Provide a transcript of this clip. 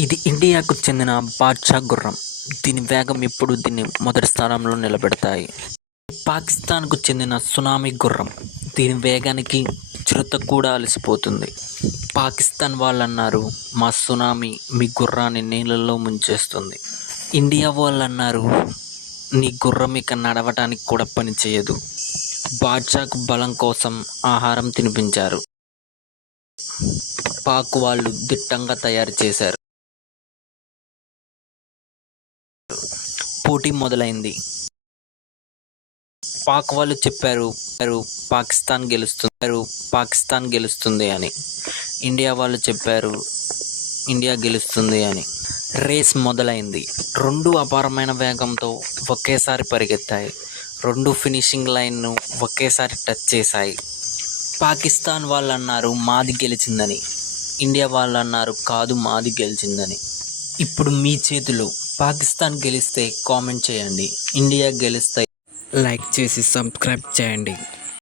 ఇది ఇండియాకు చెందిన బాద్షా గుర్రం. దీని వేగం ఎప్పుడు దీన్ని మొదటి స్థానంలో నిలబెడతాయి. పాకిస్తాన్కు చెందిన సునామీ గుర్రం. దీని వేగానికి చిరుత కూడా అలసిపోతుంది. పాకిస్తాన్ వాళ్ళు అన్నారు మా సునామీ మీ గుర్రాన్ని నీళ్ళల్లో ముంచేస్తుంది. ఇండియా వాళ్ళు అన్నారు నీ గుర్రం ఇక నడవటానికి కూడా పని చేయదు. బాద్షాకు బలం కోసం ఆహారం తినిపించారు. పాక్ వాళ్ళు దిట్టంగా తయారు చేశారు. పోటీ మొదలైంది. పాక్ వాళ్ళు చెప్పారు పాకిస్తాన్ గెలుస్తుంది పాకిస్తాన్ గెలుస్తుంది అని. ఇండియా వాళ్ళు చెప్పారు ఇండియా గెలుస్తుంది అని. రేస్ మొదలైంది. రెండు అపారమైన వేగంతో ఒకేసారి పరిగెత్తాయి. రెండు ఫినిషింగ్ లైన్ను ఒకేసారి టచ్ చేశాయి. పాకిస్తాన్ వాళ్ళు అన్నారు మాది గెలిచిందని. ఇండియా వాళ్ళు అన్నారు కాదు మాది గెలిచిందని. ఇప్పుడు మీ చేతిలో పాకిస్తాన్ గెలిస్తే కామెంట్ చేయండి ఇండియా గెలిస్తే లైక్ చేసి సబ్స్క్రైబ్ చేయండి.